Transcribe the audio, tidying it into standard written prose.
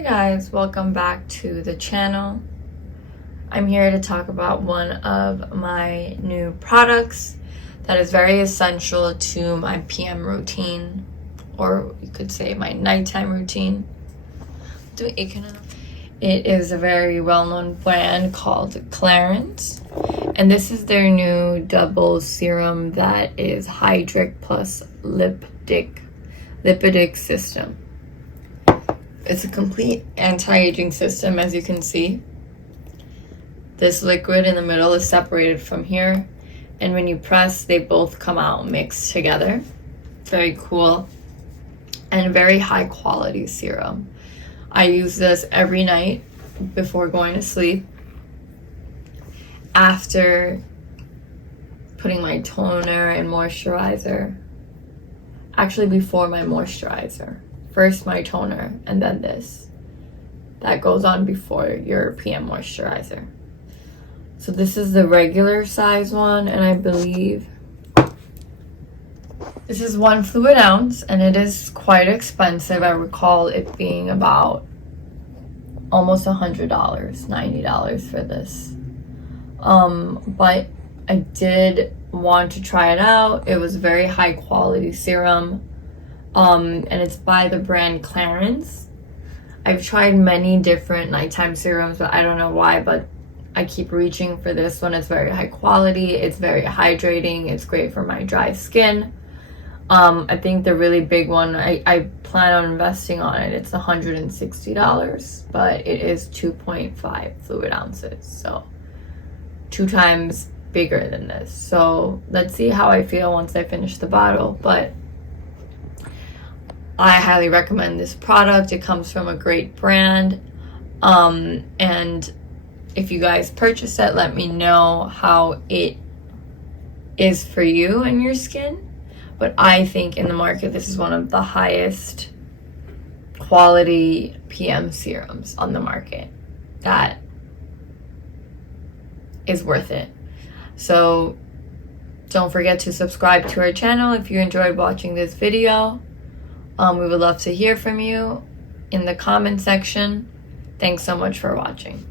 Hi guys, welcome back to the channel. I'm here to talk about one of my new products that is very essential to my PM routine, or you could say my nighttime routine. It is a very well-known brand called Clarins, and this is their new double serum that is hydric plus lipidic system. It's a complete anti-aging system, as you can see. This liquid in the middle is separated from here, and when you press, they both come out mixed together. Very cool and very high quality serum. I use this every night before going to sleep, after putting my toner and moisturizer. Actually, before my moisturizer. First my toner and then this. That goes on before your PM moisturizer. So this is the regular size one, and I believe this is 1 fluid ounce, and it is quite expensive. I recall it being about almost $100, $90 for this. But I did want to try it out. It was very high quality serum. And it's by the brand Clarins. I've tried many different nighttime serums, but I don't know why, but I keep reaching for this one. It's very high quality. It's very hydrating. It's great for my dry skin. I think the really big one, I plan on investing on it. It's $160, but it is 2.5 fluid ounces. So 2 times bigger than this. So let's see how I feel once I finish the bottle. But I highly recommend this product. It comes from a great brand. And if you guys purchase it, let me know how it is for you and your skin. But I think in the market, this is one of the highest quality PM serums on the market that is worth it. So don't forget to subscribe to our channel if you enjoyed watching this video. We would love to hear from you in the comment section. Thanks so much for watching.